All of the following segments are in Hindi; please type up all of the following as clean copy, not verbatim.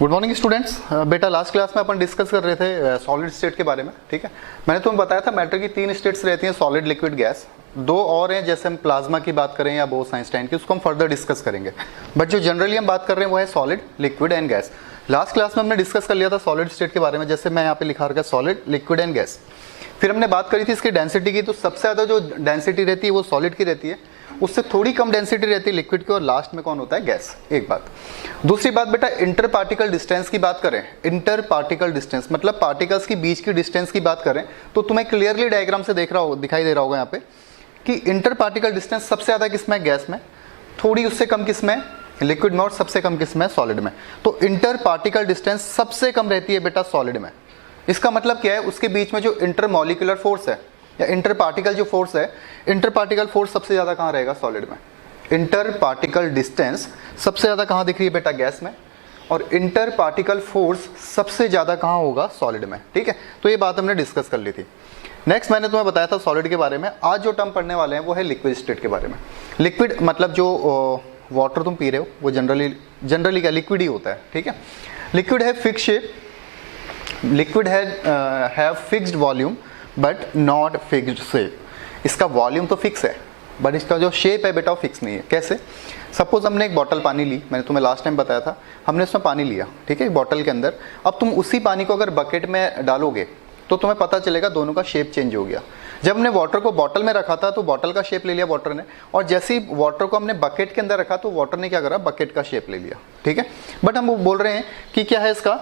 Good morning students. बेटा लास्ट क्लास में अपन डिस्कस कर रहे थे सॉलिड स्टेट के बारे में, ठीक है। मैंने तुम्हें बताया था मैटर की 3 स्टेट्स रहती हैं, सॉलिड, लिक्विड, गैस। 2 और हैं, जैसे हम प्लाज्मा की बात करें या बोस-आइंस्टाइन की, उसको हम फर्दर डिस्कस करेंगे। बट जो जनरली हम बात कर रहे हैं वो है solid, liquid and gas. Last class में हमने डिस्कस कर लिया था सॉलिड स्टेट के बारे में, जैसे मैं यहाँ पे लिखा रखा सॉलिड, लिक्विड एंड गैस। फिर हमने बात करी थी इसकी डेंसिटी की, तो सबसे ज़्यादा जो डेंसिटी रहती है वो सॉलिड की रहती है, उससे थोड़ी कम डेंसिटी रहती है लिक्विड की, और लास्ट में कौन होता है? गैस। एक बात। दूसरी बात बेटा, इंटर पार्टिकल डिस्टेंस की बात करें, इंटर पार्टिकल डिस्टेंस मतलब पार्टिकल्स की बीच की डिस्टेंस की बात करें, तो तुम्हें क्लियरली डायग्राम से दिखाई दे रहा होगा यहाँ पे कि इंटर पार्टिकल डिस्टेंस सबसे ज़्यादा किसमें है? गैस में। थोड़ी उससे कम किसमें? लिक्विड में। और सबसे कम किसमें? सॉलिड में। तो इंटर पार्टिकल डिस्टेंस सबसे कम रहती है बेटा सॉलिड में। इसका मतलब क्या है? उसके बीच में जो इंटर मॉलिक्यूलर फोर्स है या इंटर पार्टिकल जो फोर्स है, इंटर पार्टिकल फोर्स सबसे ज्यादा कहाँ रहेगा? सॉलिड में। इंटर पार्टिकल डिस्टेंस सबसे ज्यादा कहाँ दिख रही है बेटा? गैस में। और इंटर पार्टिकल फोर्स सबसे ज्यादा कहाँ होगा? सॉलिड में। ठीक है, तो ये बात हमने डिस्कस कर ली थी। नेक्स्ट मैंने तुम्हें बताया था सॉलिड के बारे में। आज जो टर्म पढ़ने वाले हैं वो है लिक्विड स्टेट के बारे में। लिक्विड मतलब जो वाटर तुम पी रहे हो वो जनरली क्या? लिक्विड ही होता है। ठीक है, लिक्विड है fix shape, liquid have fixed volume but not fixed shape. इसका वॉल्यूम तो फिक्स है बट इसका जो शेप है बेटा वो फिक्स नहीं है। कैसे? सपोज हमने एक बॉटल पानी ली, मैंने तुम्हें लास्ट टाइम बताया था, हमने उसमें पानी लिया, ठीक है, बॉटल के अंदर। अब तुम उसी पानी को अगर बकेट में डालोगे तो तुम्हें पता चलेगा दोनों का शेप चेंज हो गया। जब हमने वाटर को बॉटल में रखा था तो बॉटल का शेप ले लिया वाटर ने, और जैसे ही वाटर को हमने बकेट के अंदर रखा तो वाटर ने क्या करा? बकेट का शेप ले लिया। ठीक है, बट हम बोल रहे हैं कि क्या है, इसका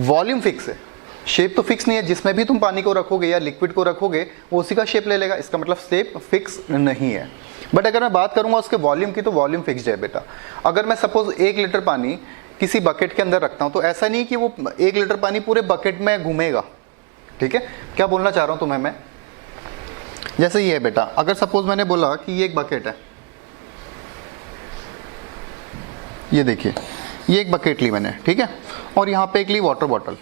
वॉल्यूम फिक्स है, शेप तो फिक्स नहीं है। जिसमें भी तुम पानी को रखोगे या लिक्विड को रखोगे वो उसी का शेप ले लेगा। इसका मतलब शेप फिक्स नहीं है। बट अगर मैं बात करूंगा उसके वॉल्यूम की तो वॉल्यूम फिक्स्ड है बेटा। अगर मैं सपोज 1 लीटर पानी किसी बकेट के अंदर रखता हूं तो ऐसा नहीं कि वो 1 लीटर पानी पूरे बकेट में घूमेगा। ठीक है, क्या बोलना चाह रहा हूं तुम्हें मैं? जैसे ये है बेटा, अगर सपोज मैंने बोला कि ये एक बकेट है, ये देखिए ये एक बकेट ली मैंने, ठीक है, और यहाँ पे एक ली वाटर बॉटल।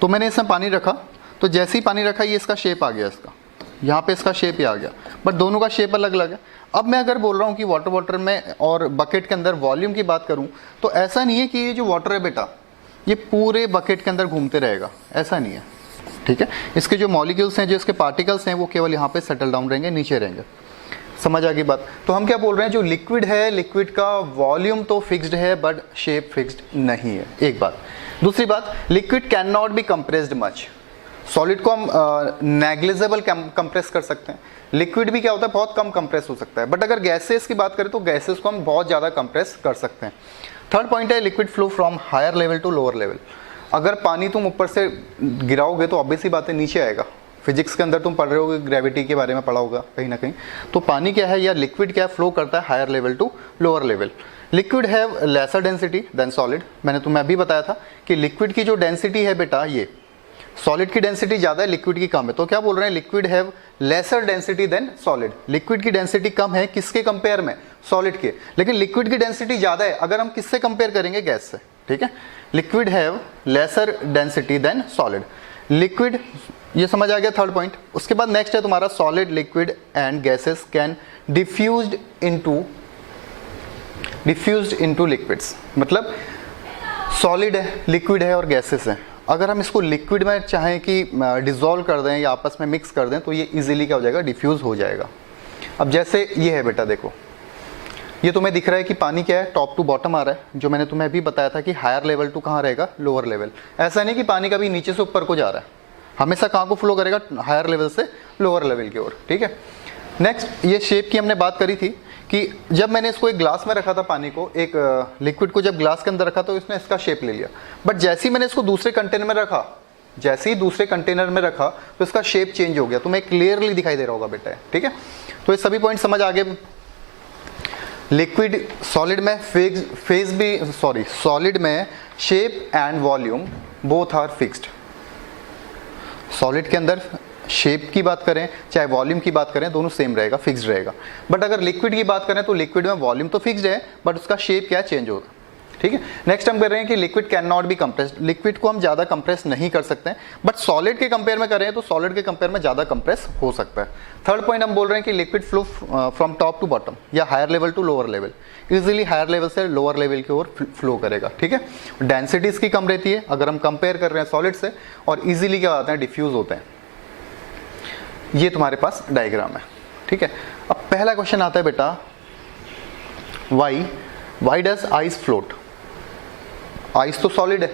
तो मैंने इसमें पानी रखा, तो जैसे ही पानी रखा ये इसका शेप आ गया, इसका यहाँ पे इसका शेप ही आ गया, बट दोनों का शेप अलग अलग है। अब मैं अगर बोल रहा हूँ कि वाटर बॉटल में और बकेट के अंदर वॉल्यूम की बात करूँ तो ऐसा नहीं है कि ये जो वाटर है बेटा ये पूरे बकेट के अंदर घूमते रहेगा, ऐसा नहीं है। ठीक है, इसके जो मॉलिक्यूल्स हैं, जो इसके पार्टिकल्स हैं, वो केवल यहाँ पे सेटल डाउन रहेंगे, नीचे रहेंगे। समझ आ गई बात? तो हम क्या बोल रहे हैं, जो लिक्विड है, लिक्विड का वॉल्यूम तो फिक्स्ड है बट शेप फिक्स्ड नहीं है। एक बात। दूसरी बात, liquid can not be compressed much. Solid को हम नेग्लिजिबल कंप्रेस कर सकते हैं, लिक्विड भी क्या होता है, बहुत कम कंप्रेस हो सकता है। बट अगर गैसेस की बात करें तो गैसेस को हम बहुत ज़्यादा कंप्रेस कर सकते हैं। थर्ड पॉइंट है liquid flow from higher level to lower level. अगर पानी तुम ऊपर से गिराओगे तो ऑब्वियसली बात है नीचे आएगा। फिजिक्स के अंदर तुम पढ़ रहे होगे, ग्रेविटी के बारे में पढ़ा होगा कहीं ना कहीं। तो पानी क्या है या लिक्विड क्या है, फ्लो करता है higher level to lower level. Liquid have lesser density than solid. मैंने तुम्हें अभी बताया था कि लिक्विड की जो डेंसिटी है बेटा, ये सॉलिड की डेंसिटी ज़्यादा है, लिक्विड की कम है। तो क्या बोल रहे हैं, liquid have lesser density than solid. Liquid की डेंसिटी कम है किसके कंपेयर में? सॉलिड के। लेकिन लिक्विड की डेंसिटी ज़्यादा है अगर हम किससे कंपेयर करेंगे? गैस से। ठीक है, liquid have lesser density than solid. Liquid, ये समझ आ गया थर्ड पॉइंट। उसके बाद नेक्स्ट है तुम्हारा solid, liquid and gases can diffused into liquids. मतलब सॉलिड है, लिक्विड है और गैसेस है। अगर हम इसको लिक्विड में चाहें कि डिसॉल्व कर दें या आपस में मिक्स कर दें तो ये इजीली क्या हो जाएगा? डिफ्यूज हो जाएगा। अब जैसे ये है बेटा, देखो ये तुम्हें दिख रहा है कि पानी क्या है, टॉप टू बॉटम आ रहा है। जो मैंने तुम्हें अभी बताया था कि हायर लेवल टू कहाँ रहेगा? Lower level. ऐसा नहीं कि पानी कभी नीचे से ऊपर को जा रहा है, हमेशा कहाँ को फ्लो करेगा? हायर लेवल से लोअर लेवल की ओर। ठीक है, नेक्स्ट ये शेप की हमने बात करी थी कि जब मैंने इसको एक ग्लास में रखा था, पानी को, एक लिक्विड को जब ग्लास के अंदर रखा तो इसने इसका शेप ले लिया। बट जैसे ही मैंने इसको दूसरे कंटेनर में रखा, तो इसका शेप चेंज हो गया। तुम्हें क्लियरली दिखाई दे रहा होगा बेटा। ठीक है, तो ये सभी पॉइंट समझ आ गए। लिक्विड, सॉलिड में सॉलिड में shape and volume both are fixed. Solid के अंदर शेप की बात करें चाहे वॉल्यूम की बात करें, दोनों सेम रहेगा, फिक्स्ड रहेगा। बट अगर लिक्विड की बात करें तो लिक्विड में वॉल्यूम तो फिक्स्ड है बट उसका शेप क्या चेंज होगा। ठीक है। नेक्स्ट हम कर रहे हैं कि liquid can not be compressed, liquid को हम ज़्यादा कंप्रेस नहीं कर सकते हैं, बट सॉलिड के कंपेयर में कर रहे हैं तो सॉलिड के कंपेयर में ज़्यादा कंप्रेस हो सकता है। थर्ड पॉइंट हम बोल रहे हैं कि liquid flow from top to bottom या higher level to lower level, easily higher level से लोअर लेवल की ओर फ्लो करेगा, ठीक है। डेंसिटी इसकी कम रहती है अगर हम कंपेयर कर रहे हैं सॉलिड से, और इजीली क्या होता है, डिफ्यूज होते हैं। ये तुम्हारे पास डायग्राम है, ठीक है। अब पहला क्वेश्चन आता है बेटा, why does ice float. Ice तो सॉलिड है,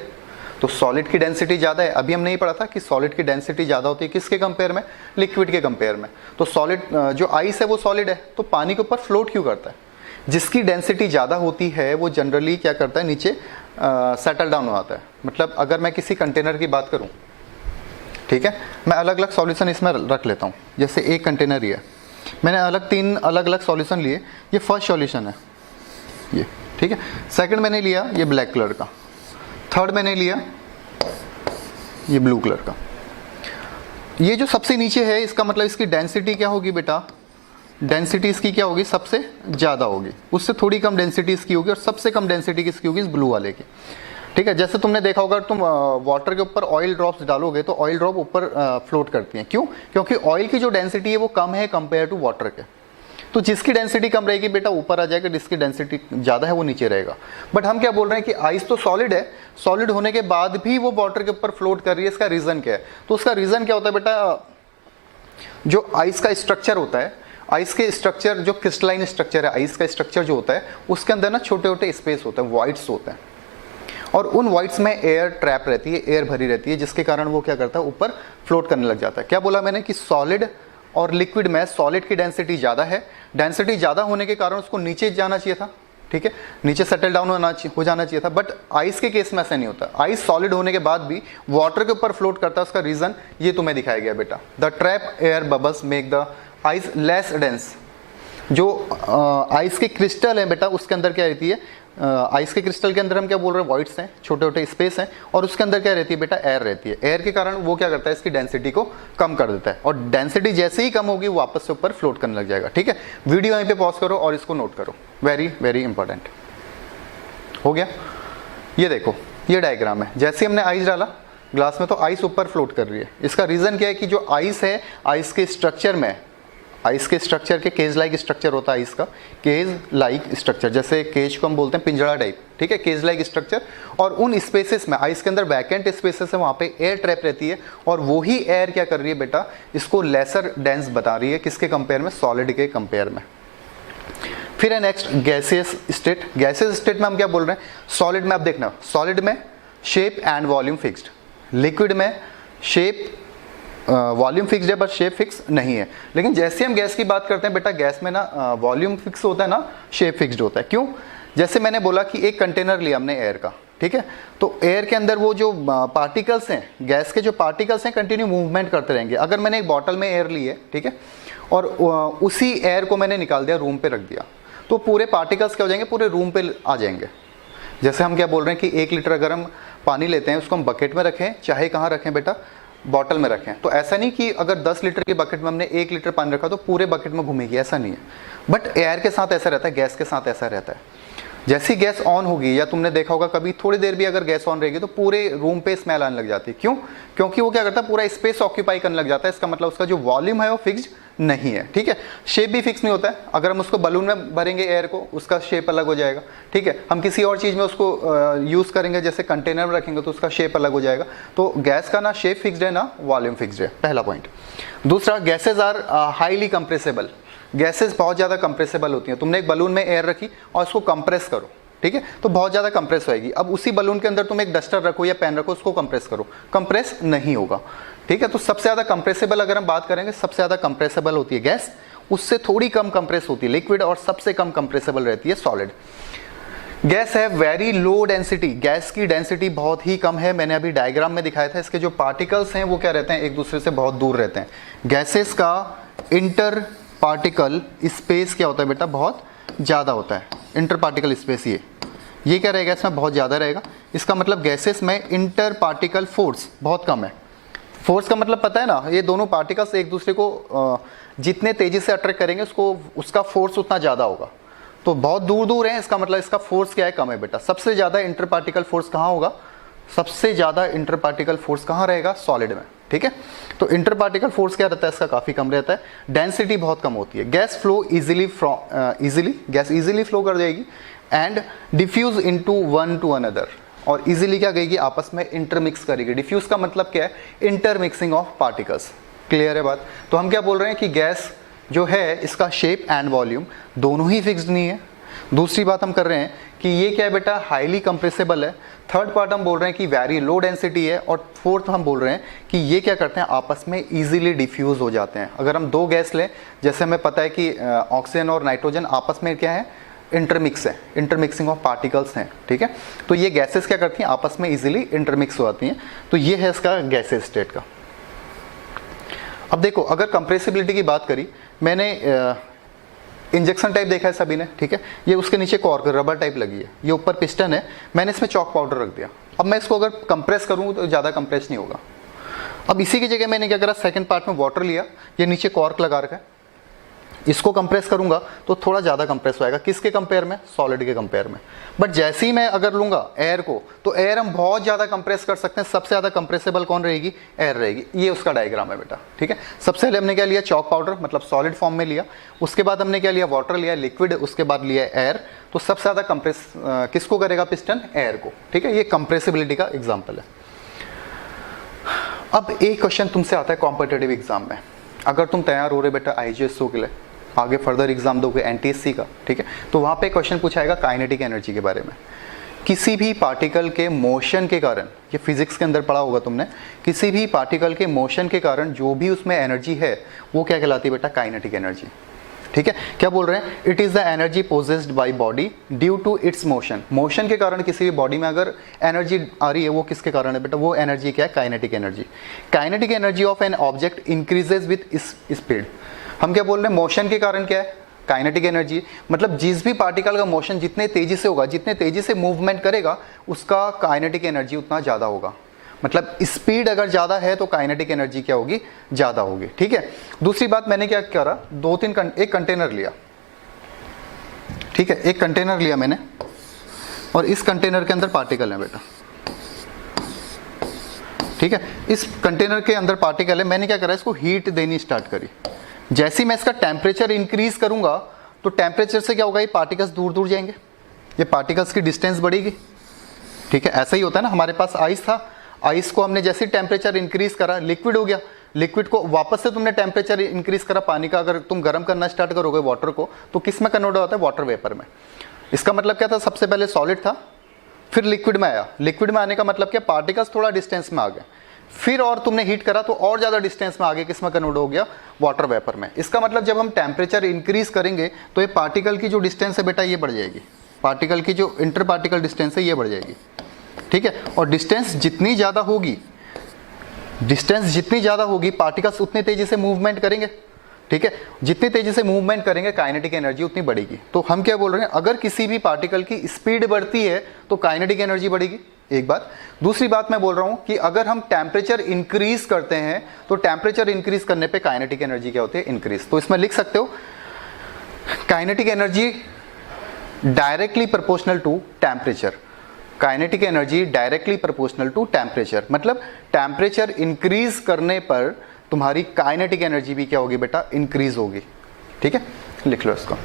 तो सॉलिड की डेंसिटी ज़्यादा है। अभी हमने ये पढ़ा था कि सॉलिड की डेंसिटी ज़्यादा होती है किसके कंपेयर में, लिक्विड के कंपेयर में। तो सॉलिड जो आइस है वो सॉलिड है, तो पानी के ऊपर फ्लोट क्यों करता है? जिसकी डेंसिटी ज़्यादा होती है वो जनरली क्या करता है, नीचे सेटल डाउन हो जाता है। मतलब अगर मैं किसी कंटेनर की बात करूँ, ठीक है, मैं अलग अलग सॉल्यूशन इसमें रख लेता हूँ। जैसे एक कंटेनर ही है, मैंने तीन अलग अलग सॉल्यूशन लिए। ये फर्स्ट सॉल्यूशन है ये, ठीक है। सेकंड मैंने लिया ये ब्लैक कलर का, थर्ड मैंने लिया ये ब्लू कलर का। ये जो सबसे नीचे है इसका मतलब इसकी डेंसिटी क्या होगी बेटा, डेंसिटी इसकी क्या होगी, सबसे ज़्यादा होगी। उससे थोड़ी कम डेंसिटी इसकी होगी, और सबसे कम डेंसिटी किसकी होगी, इस ब्लू वाले की, ठीक है। जैसे तुमने देखा होगा, तुम वाटर के ऊपर ऑयल ड्रॉप्स डालोगे तो ऑयल ड्रॉप ऊपर फ्लोट करती हैं। क्यों? क्योंकि ऑयल की जो डेंसिटी है वो कम है कंपेयर टू वाटर के। तो जिसकी डेंसिटी कम रहेगी बेटा ऊपर आ जाएगा, जिसकी डेंसिटी ज़्यादा है वो नीचे रहेगा। बट हम क्या बोल रहे हैं कि आइस तो सॉलिड है, सॉलिड होने के बाद भी वो वाटर के ऊपर फ्लोट कर रही है। इसका रीज़न क्या है? तो उसका रीज़न क्या होता है बेटा, जो आइस का स्ट्रक्चर होता है, आइस के स्ट्रक्चर जो क्रिस्टलाइन स्ट्रक्चर है, आइस का स्ट्रक्चर जो होता है उसके अंदर ना छोटे छोटे स्पेस होते हैं, वॉइड्स होते हैं, और उन वॉइड्स में एयर ट्रैप रहती है, एयर भरी रहती है, जिसके कारण वो क्या करता है, ऊपर फ्लोट करने लग जाता है। क्या बोला मैंने कि सॉलिड और लिक्विड में सॉलिड की डेंसिटी ज़्यादा है, डेंसिटी ज़्यादा होने के कारण उसको नीचे जाना चाहिए था, ठीक है, नीचे सेटल डाउन हो जाना चाहिए था। बट आइस के केस में ऐसा नहीं होता। आइस सॉलिड होने के बाद भी वाटर के ऊपर फ्लोट करता है। उसका रीज़न ये तुम्हें दिखाया गया बेटा, the trap air bubbles make the ice less dense. जो आइस के क्रिस्टल है बेटा उसके अंदर क्या रहती है, आइस के क्रिस्टल के अंदर हम क्या बोल रहे हैं, वॉइड्स हैं, छोटे छोटे स्पेस हैं, और उसके अंदर क्या रहती है बेटा, एयर रहती है। एयर के कारण वो क्या करता है, इसकी डेंसिटी को कम कर देता है, और डेंसिटी जैसे ही कम होगी वो वापस से ऊपर फ्लोट करने लग जाएगा, ठीक है। वीडियो यहीं पे पॉज करो और इसको नोट करो, वेरी वेरी इंपॉर्टेंट। हो गया? ये देखो ये डायग्राम है, जैसे हमने आइस डाला ग्लास में तो आइस ऊपर फ्लोट कर रही है। इसका रीज़न क्या है कि जो आइस है, आइस के स्ट्रक्चर में, आइस के स्ट्रक्चर के केज लाइक स्ट्रक्चर होता है आइस का, केज लाइक स्ट्रक्चर, जैसे केज को हम बोलते हैं पिंजड़ा टाइप, ठीक है, केज लाइक स्ट्रक्चर। और उन स्पेसेस में, आइस के अंदर वैकेंट स्पेसेस है, वहाँ पे एयर ट्रैप रहती है, और वही एयर क्या कर रही है बेटा, इसको लेसर डेंस बता रही है, किसके कंपेयर में, सॉलिड के कंपेयर में। फिर है next gaseous state. Gaseous state में हम क्या बोल रहे हैं, सॉलिड में, अब देखना, सॉलिड में shape and volume fixed, liquid में शेप वॉल्यूम फिक्स्ड है बट शेप फिक्स नहीं है। लेकिन जैसे हम गैस की बात करते हैं बेटा, गैस में ना वॉल्यूम फिक्स होता है ना, शेप फिक्स्ड होता है। क्यों? जैसे मैंने बोला कि एक कंटेनर लिया हमने एयर का, ठीक है, तो एयर के अंदर वो जो पार्टिकल्स हैं, गैस के जो पार्टिकल्स हैं, कंटिन्यू मूवमेंट करते रहेंगे। अगर मैंने एक बॉटल में एयर ली है, ठीक है, और उसी एयर को मैंने निकाल दिया, रूम पे रख दिया, तो पूरे पार्टिकल्स क्या हो जाएंगे, पूरे रूम पे आ जाएंगे। जैसे हम क्या बोल रहे हैं कि 1 लीटर अगर हम पानी लेते हैं, उसको हम बकेट में रखें, चाहे कहाँ रखें बेटा, बॉटल में रखें, तो ऐसा नहीं कि अगर 10 लीटर की बकेट में हमने 1 लीटर पानी रखा तो पूरे बकेट में घूमेगी, ऐसा नहीं है। बट एयर के साथ ऐसा रहता है, गैस के साथ ऐसा रहता है। जैसी गैस ऑन होगी, या तुमने देखा होगा कभी थोड़ी देर भी अगर गैस ऑन रहेगी तो पूरे रूम पे स्मेल आने लग जाती है। क्यों? क्योंकि वो क्या करता है, पूरा स्पेस ऑक्यूपाई करने लग जाता है। इसका मतलब उसका जो वॉल्यूम है वो फिक्स्ड नहीं है, ठीक है। शेप भी फिक्स नहीं होता है। अगर हम उसको बलून में भरेंगे एयर को, उसका शेप अलग हो जाएगा, ठीक है। हम किसी और चीज़ में उसको यूज़ करेंगे, जैसे कंटेनर में रखेंगे तो उसका शेप अलग हो जाएगा। तो गैस का ना शेप फिक्स्ड है ना वॉल्यूम फिक्स्ड है, पहला पॉइंट। दूसरा, गैसेज आर हाईली कंप्रेसेबल। गैसेज बहुत ज़्यादा कंप्रेसेबल होती हैं। तुमने एक बलून में एयर रखी और उसको कंप्रेस करो, ठीक है, तो बहुत ज़्यादा कंप्रेस होएगी। अब उसी बलून के अंदर तुम एक डस्टर रखो या पेन रखो, उसको कंप्रेस करो, कंप्रेस नहीं होगा, ठीक है। तो सबसे ज़्यादा कंप्रेसेबल अगर हम बात करेंगे, सबसे ज़्यादा कंप्रेसेबल होती है गैस, उससे थोड़ी कम कंप्रेस होती है लिक्विड, और सबसे कम कंप्रेसेबल रहती है सॉलिड। गैस है वेरी लो डेंसिटी, गैस की डेंसिटी बहुत ही कम है। मैंने अभी डायग्राम में दिखाया था, इसके जो पार्टिकल्स हैं वो क्या रहते हैं, एक दूसरे से बहुत दूर रहते हैं। गैसेस का इंटर पार्टिकल स्पेस क्या होता है बेटा, बहुत ज़्यादा होता है। इंटर पार्टिकल स्पेस ये क्या रहेगा, इसमें बहुत ज़्यादा रहेगा। इसका मतलब गैसेस में इंटर पार्टिकल फोर्स बहुत कम है। फोर्स का मतलब पता है ना, ये दोनों पार्टिकल्स एक दूसरे को जितने तेजी से अट्रैक्ट करेंगे उसका फोर्स उतना ज़्यादा होगा। तो बहुत दूर दूर है, इसका मतलब इसका फोर्स क्या है, कम है बेटा। सबसे ज्यादा इंटर पार्टिकल फोर्स कहाँ होगा, सबसे ज्यादा इंटर पार्टिकल फोर्स कहाँ रहेगा, सॉलिड में, ठीक है। तो इंटर पार्टिकल फोर्स क्या रहता है, इसका काफी कम रहता है, डेंसिटी बहुत कम होती है, gas flow gas easily flow कर जाएगी and diffuse into one to another, और इजीली क्या करेगी, आपस में इंटरमिक्स करेगी। डिफ्यूज का मतलब क्या है, इंटरमिक्सिंग ऑफ पार्टिकल्स। क्लियर है बात। तो हम क्या बोल रहे हैं कि गैस जो है इसका शेप एंड वॉल्यूम दोनों ही फिक्स्ड नहीं है। दूसरी बात हम कर रहे हैं कि ये क्या है बेटा, हाईली कंप्रेसिबल है। थर्ड पार्ट हम बोल रहे हैं कि वेरी लो डेंसिटी है। और फोर्थ हम बोल रहे हैं कि ये क्या करते हैं, आपस में इजीली डिफ्यूज हो जाते हैं। अगर हम दो गैस लें, जैसे हमें पता है कि ऑक्सीजन और नाइट्रोजन आपस में क्या है, इंटरमिक्स है, इंटरमिक्सिंग ऑफ पार्टिकल्स हैं, ठीक है। तो ये गैसेस क्या करती हैं, आपस में इजीली इंटरमिक्स हो जाती हैं। तो ये है इसका गैसेस स्टेट का। अब देखो, अगर कंप्रेसिबिलिटी की बात करी, मैंने इंजेक्शन टाइप देखा है सभी ने, ठीक है। ये उसके नीचे कॉर्क रबर टाइप लगी है, ये ऊपर पिस्टन है, मैंने इसमें चॉक पाउडर रख दिया। अब मैं इसको अगर कंप्रेस करूँ तो ज़्यादा कंप्रेस नहीं होगा। अब इसी की जगह मैंने क्या करा, सेकंड पार्ट में वाटर लिया, ये नीचे कॉर्क लगा रखा है, इसको कंप्रेस करूंगा तो थोड़ा ज़्यादा कंप्रेस होएगा। किसके कंपेयर में, सॉलिड के कंपेयर में। बट जैसे ही मैं अगर लूंगा एयर को, तो एयर हम बहुत ज़्यादा कंप्रेस कर सकते हैं। सबसे ज़्यादा कंप्रेसेबल कौन रहेगी, एयर रहेगी। ये उसका डायग्राम है बेटा, ठीक है। सबसे पहले हमने क्या लिया, चॉक पाउडर, मतलब सॉलिड फॉर्म में लिया। उसके बाद हमने क्या लिया, वाटर लिया, लिक्विड, उसके बाद लिया एयर। तो सबसे ज़्यादा कंप्रेस किसको करेगा, पिस्टन, एयर को, ठीक है। ये कंप्रेसिबिलिटी का एग्जाम्पल है। अब एक क्वेश्चन तुमसे आता है कॉम्पिटिटिव एग्जाम में, अगर तुम तैयार हो रहे बेटा IGSO के लिए, आगे फर्दर एग्जाम दोगे NTSC का, ठीक है। तो वहां पे क्वेश्चन पूछाएगा काइनेटिक एनर्जी के बारे में। किसी भी पार्टिकल के मोशन के कारण, ये फिजिक्स के अंदर पढ़ा होगा तुमने, किसी भी पार्टिकल के मोशन के कारण जो भी उसमें एनर्जी है वो क्या कहलाती है बेटा, काइनेटिक एनर्जी, ठीक है। क्या बोल रहे हैं, it is the energy possessed by body due to its motion. Motion के कारण किसी भी बॉडी में अगर एनर्जी आ रही है, वो किसके कारण है बेटा, वो एनर्जी क्या है, kinetic energy. Kinetic energy of an object increases with speed. हम क्या बोल रहे हैं, मोशन के कारण क्या है, काइनेटिक एनर्जी। मतलब जिस भी पार्टिकल का मोशन जितने तेजी से होगा, जितने तेजी से मूवमेंट करेगा, उसका काइनेटिक एनर्जी उतना ज्यादा होगा। मतलब स्पीड अगर ज्यादा है तो काइनेटिक एनर्जी क्या होगी, ज्यादा होगी, ठीक है। दूसरी बात, मैंने क्या करा, एक कंटेनर लिया, ठीक है। एक कंटेनर लिया मैंने, और इस कंटेनर के अंदर पार्टिकल है बेटा, ठीक है। इस कंटेनर के अंदर पार्टिकल है, मैंने क्या करा, इसको हीट देनी स्टार्ट करी। जैसे ही मैं इसका टेम्परेचर इंक्रीज करूंगा, तो टेम्परेचर से क्या होगा, ये पार्टिकल्स दूर दूर जाएंगे, ये पार्टिकल्स की डिस्टेंस बढ़ेगी, ठीक है। ऐसा ही होता है ना, हमारे पास आइस था, आइस को हमने जैसे टेम्परेचर इंक्रीज करा, लिक्विड हो गया। लिक्विड को वापस से तुमने टेम्परेचर इंक्रीज करा, पानी का अगर तुम गर्म करना स्टार्ट करोगे वाटर को, तो किस में कन्वर्ट होता है, वाटर वेपर में। इसका मतलब क्या था, सबसे पहले सॉलिड था, फिर लिक्विड में आया। लिक्विड में आने का मतलब क्या, पार्टिकल्स थोड़ा डिस्टेंस में आ गए, फिर और तुमने हीट करा तो और ज्यादा डिस्टेंस में आगे किस में कन्वर्ट हो गया, वाटर वेपर में। इसका मतलब जब हम टेम्परेचर इंक्रीज करेंगे तो ये पार्टिकल की जो डिस्टेंस है बेटा, ये बढ़ जाएगी। पार्टिकल की जो इंटर पार्टिकल डिस्टेंस है, ये बढ़ जाएगी, ठीक है। और डिस्टेंस जितनी ज्यादा होगी, पार्टिकल्स उतनी तेजी से मूवमेंट करेंगे, ठीक है। जितनी तेजी से मूवमेंट करेंगे, काइनेटिक एनर्जी उतनी बढ़ेगी। तो हम क्या बोल रहे हैं, अगर किसी भी पार्टिकल की स्पीड बढ़ती है तो काइनेटिक एनर्जी बढ़ेगी, एक बात। दूसरी बात मैं बोल रहा हूं कि अगर हम टेम्परेचर इंक्रीज करते हैं, तो टेम्परेचर इंक्रीज करने पे काइनेटिक एनर्जी क्या होती है, इंक्रीज। तो इसमें लिख सकते हो, kinetic energy directly proportional to temperature. Kinetic energy directly proportional to temperature, मतलब टेम्परेचर इंक्रीज करने पर तुम्हारी काइनेटिक एनर्जी भी क्या होगी बेटा, इंक्रीज होगी, ठीक है। लिख लो इसको।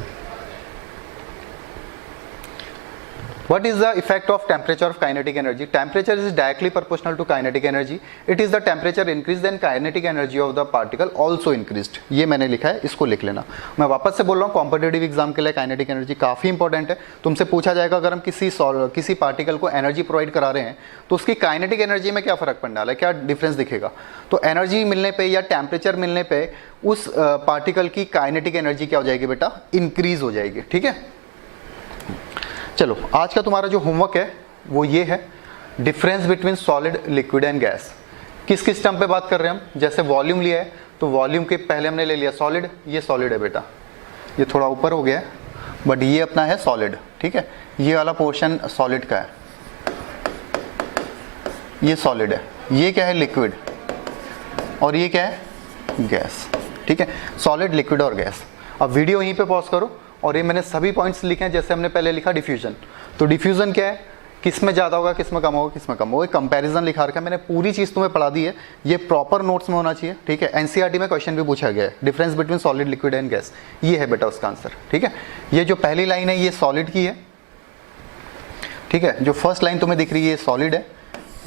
What is the effect of temperature of kinetic energy? Temperature is directly proportional to kinetic energy. It is the temperature increase, then kinetic energy of the particle also increased. ये मैंने लिखा है, इसको लिख लेना। मैं वापस से बोल रहा हूँ, कॉम्पिटिटिव एग्जाम के लिए काइनेटिक एनर्जी काफी इंपॉर्टेंट है। तुमसे पूछा जाएगा, अगर हम किसी पार्टिकल को एनर्जी प्रोवाइड करा रहे हैं, तो उसकी काइनेटिक एनर्जी में क्या फर्क पड़ने वाला है, क्या डिफरेंस दिखेगा। तो एनर्जी मिलने पे या टेम्परेचर मिलने पे उस पार्टिकल की काइनेटिक एनर्जी क्या हो जाएगी बेटा, इंक्रीज हो जाएगी, ठीक है। चलो, आज का तुम्हारा जो होमवर्क है वो ये है, difference between solid, liquid and gas. किस किस टर्म पे बात कर रहे हैं हम, जैसे वॉल्यूम लिया है, तो वॉल्यूम के पहले हमने ले लिया सॉलिड, ये सॉलिड है बेटा, ये थोड़ा ऊपर हो गया है, बट ये अपना है सॉलिड, ठीक है। ये वाला पोर्शन सॉलिड का है, ये सॉलिड है, ये क्या है, लिक्विड, और ये क्या है, गैस, ठीक है। सॉलिड, लिक्विड और गैस। अब वीडियो यहीं पे पॉज करो और ये मैंने सभी पॉइंट्स लिखे हैं जैसे हमने पहले लिखा डिफ्यूजन। तो डिफ्यूजन क्या है, किस में ज़्यादा होगा, किस में कम होगा, किस में कम होगा, कंपैरिजन लिखा रखा है मैंने, पूरी चीज़ तुम्हें पढ़ा दी है। ये प्रॉपर नोट्स में होना चाहिए, ठीक है। एनसीईआरटी में क्वेश्चन भी पूछा गया है, difference between solid liquid and gas, ये है बेटा उसका आंसर, ठीक है। ये जो पहली लाइन है ये सॉलिड की है, ठीक है। जो फर्स्ट लाइन तुम्हें दिख रही है ये सॉलिड है,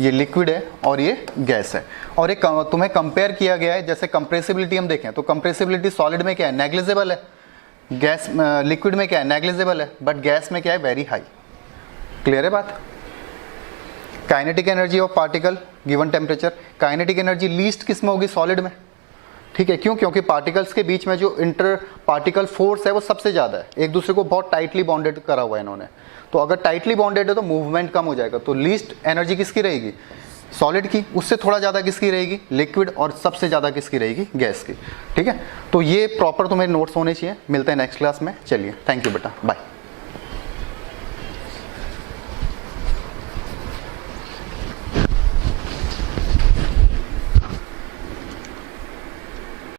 ये लिक्विड है और ये गैस है। और एक तुम्हें कंपेयर किया गया है, जैसे कंप्रेसिबिलिटी हम देखें तो कंप्रेसिबिलिटी सॉलिड में क्या है, नेग्लिजिबल है, गैस लिक्विड में क्या है, नेग्लिजिबल है, बट गैस में क्या है, वेरी हाई। क्लियर है बात। Kinetic energy of particle given temperature, kinetic energy least किस में होगी, सॉलिड में, ठीक है। क्यों, क्योंकि पार्टिकल्स के बीच में जो इंटर पार्टिकल फोर्स है वो सबसे ज़्यादा है, एक दूसरे को बहुत टाइटली बॉन्डेड करा हुआ है इन्होंने। तो अगर टाइटली बॉन्डेड है तो मूवमेंट कम हो जाएगा, तो लीस्ट एनर्जी किसकी रहेगी, सॉलिड की, उससे थोड़ा ज़्यादा किसकी रहेगी, लिक्विड, और सबसे ज़्यादा किसकी रहेगी, गैस की, ठीक है। तो ये प्रॉपर तुम्हें नोट्स होने चाहिए। मिलते हैं नेक्स्ट क्लास में, चलिए थैंक यू बेटा, बाय।